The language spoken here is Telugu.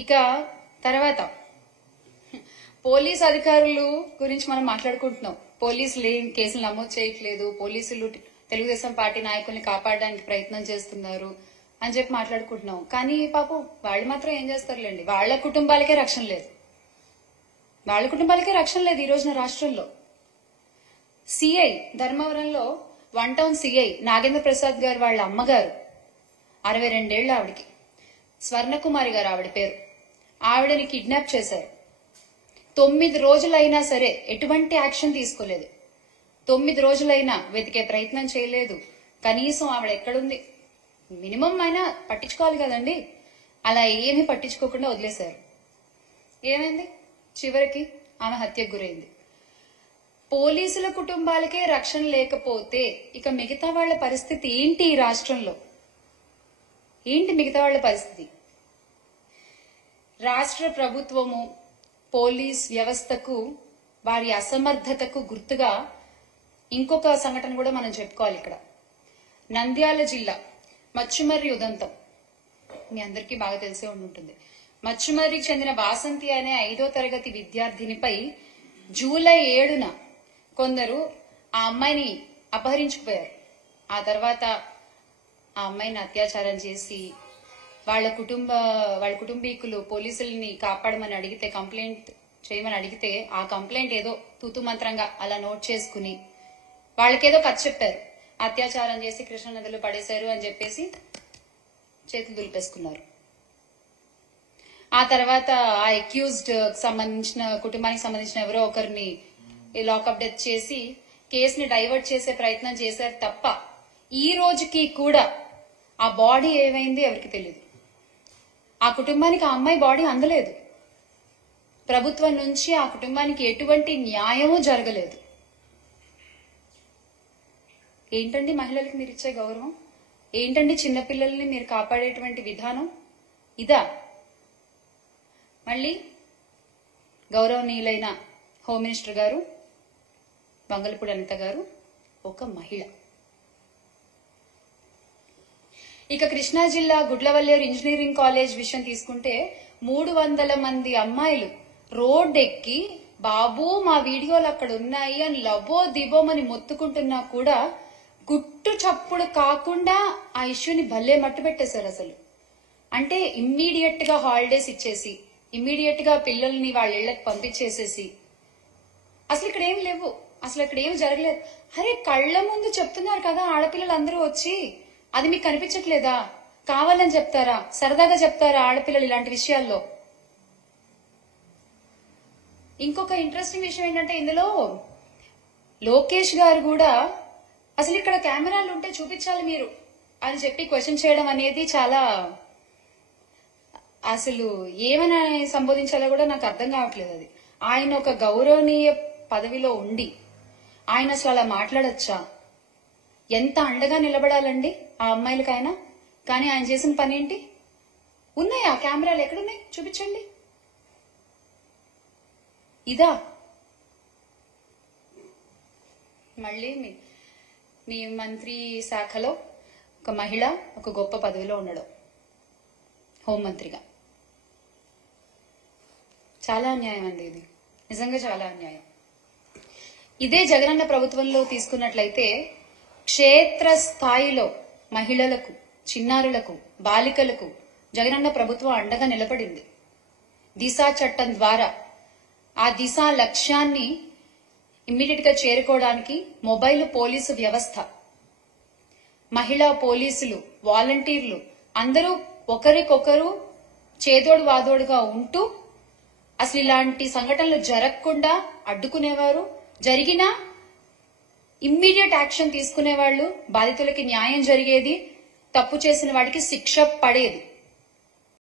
ఇక తర్వాత పోలీస్ అధికారులు గురించి మనం మాట్లాడుకుంటున్నాం. పోలీసులు ఏం కేసులు నమోదు చేయట్లేదు, పోలీసులు తెలుగుదేశం పార్టీ నాయకుల్ని కాపాడడానికి ప్రయత్నం చేస్తున్నారు అని చెప్పి మాట్లాడుకుంటున్నాం. కానీ పాపం వాళ్ళు మాత్రం ఏం చేస్తారులేండి, వాళ్ళ కుటుంబాలకే రక్షణ లేదు. ఈ రోజున రాష్ట్రంలో సిఐ ధర్మవరంలో 1 టౌన్ సిఐ నాగేంద్ర ప్రసాద్ గారు వాళ్ళ అమ్మగారు 62 ఏళ్ల ఆవిడికి, స్వర్ణకుమారి గారు ఆవిడ పేరు, ఆవిడని కిడ్నాప్ చేశారు. 9 రోజులైనా సరే ఎటువంటి యాక్షన్ తీసుకోలేదు. 9 రోజులైనా వెతికే ప్రయత్నం చేయలేదు. కనీసం ఆవిడ ఎక్కడుంది మినిమం అయినా పట్టించుకోవాలి కదండి. అలా ఏమీ పట్టించుకోకుండా వదిలేశారు. ఏమైంది? చివరికి ఆమె హత్యకు గురైంది. పోలీసుల కుటుంబాలకే రక్షణ లేకపోతే ఇక మిగతా వాళ్ల పరిస్థితి ఏంటి? ఈ రాష్ట్రంలో ఏంటి మిగతా వాళ్ల పరిస్థితి? రాష్ట్ర ప్రభుత్వము పోలీస్ వ్యవస్థకు వారి అసమర్థతకు గుర్తుగా ఇంకొక సంఘటన కూడా మనం చెప్పుకోవాలి. ఇక్కడ నంద్యాల జిల్లా మచ్చుమర్రి ఉదంతం మీ అందరికీ బాగా తెలిసే ఉంటుంది. మచ్చుమర్రికి చెందిన వాసంతి అనే 5వ తరగతి విద్యార్థినిపై జూలై 7న కొందరు ఆ అమ్మాయిని అపహరించుకుపోయారు. ఆ తర్వాత ఆ అమ్మాయిని అత్యాచారం చేసి వాళ్ళ కుటుంబీకులు పోలీసుల్ని కాపాడమని అడిగితే, కంప్లైంట్ చేయమని అడిగితే, ఆ కంప్లైంట్ ఏదో తూతు మంత్రంగా అలా నోట్ చేసుకుని వాళ్ళకేదో కథ చెప్పారు. అత్యాచారం చేసి కృష్ణానదిలో పడేశారు అని చెప్పేసి చేతులు దులిపేసుకున్నారు. ఆ తర్వాత ఆ అక్యూజ్డ్ కుటుంబానికి సంబంధించిన ఎవరో ఒకరిని లాకప్ డెత్ చేసి కేసుని డైవర్ట్ చేసే ప్రయత్నం చేశారు తప్ప ఈ రోజుకి కూడా ఆ బాడీ ఏమైంది ఎవరికి తెలియదు. ఆ కుటుంబానికి ఆ అమ్మాయి బాడీ అందలేదు. ప్రభుత్వం నుంచి ఆ కుటుంబానికి ఎటువంటి న్యాయమూ జరగలేదు. ఏంటండి మహిళలకు మీరు ఇచ్చే గౌరవం? ఏంటండి చిన్నపిల్లల్ని మీరు కాపాడేటువంటి విధానం? ఇదా? మళ్ళీ గౌరవనీయులైన హోమ్ మినిస్టర్ గారు వంగలపూడి అనిత గారు ఒక మహిళ. ఇక కృష్ణా జిల్లా గుడ్లవల్లేరు ఇంజనీరింగ్ కాలేజ్ విషయం తీసుకుంటే 300 మంది అమ్మాయిలు రోడ్డెక్కి బాబు మా వీడియోలు అక్కడ ఉన్నాయి అని లబో దిబోమని మొత్తుకుంటున్నా కూడా గుట్టు చప్పుడు కాకుండా ఆ ఇష్యూని భలే మట్టు పెట్టేశారు. అసలు అంటే ఇమ్మీడియట్ గా హాలిడేస్ ఇచ్చేసి, ఇమ్మీడియట్ గా పిల్లల్ని వాళ్ళ ఇళ్లకు పంపించేసేసి, అసలు ఇక్కడ ఏం లేవు, అసలు ఇక్కడ ఏమి జరగలేదు. అరే కళ్ల ముందు చెప్తున్నారు కదా ఆడపిల్లలందరూ వచ్చి, అది మీకు కనిపించట్లేదా? కావాలని చెప్తారా? సరదాగా చెప్తారా ఆడపిల్లలు ఇలాంటి విషయాల్లో? ఇంకొక ఇంట్రెస్టింగ్ విషయం ఏంటంటే ఇందులో లోకేష్ గారు కూడా అసలు ఇక్కడ కెమెరాలు ఉంటే చూపించాలి మీరు అని చెప్పి క్వశ్చన్ చేయడం అనేది చాలా, అసలు ఏమని సంబోధించాలో కూడా నాకు అర్థం కావట్లేదు. అది ఆయన ఒక గౌరవనీయ పదవిలో ఉండి ఆయన అసలు అలా మాట్లాడొచ్చా? ఎంత అండగా నిలబడాలండి ఆ అమ్మాయిలకైనా. కానీ ఆయన చేసిన పని ఏంటి? ఉన్నాయా కెమెరాలు? ఎక్కడున్నాయి? చూపించండి. ఇదా? మళ్ళీ మీ మంత్రి శాఖలో ఒక మహిళ ఒక గొప్ప పదవిలో ఉండడం, హోంమంత్రిగా. చాలా అన్యాయం అండి ఇది, నిజంగా చాలా అన్యాయం. ఇదే జగనన్న ప్రభుత్వంలో తీసుకున్నట్లయితే క్షేత్ర స్థాయిలో మహిళలకు, చిన్నారులకు, బాలికలకు జగనన్న ప్రభుత్వం అండగా నిలబడింది. దిశ చట్టం ద్వారా ఆ దిశ లక్ష్యాన్ని ఇమ్మీడియట్ గా చేరుకోవడానికి మొబైల్ పోలీసు వ్యవస్థ, మహిళా పోలీసులు, వాలంటీర్లు అందరూ ఒకరికొకరు చేదోడు వాదోడుగా ఉంటూ అసలు ఇలాంటి సంఘటనలు జరగకుండా అడ్డుకునేవారు. జరిగినా ఇమ్మీడియట్ యాక్షన్ తీసుకునేవాళ్లు. బాధితులకి న్యాయం జరిగేది, తప్పు చేసిన వాడికి శిక్ష పడేది.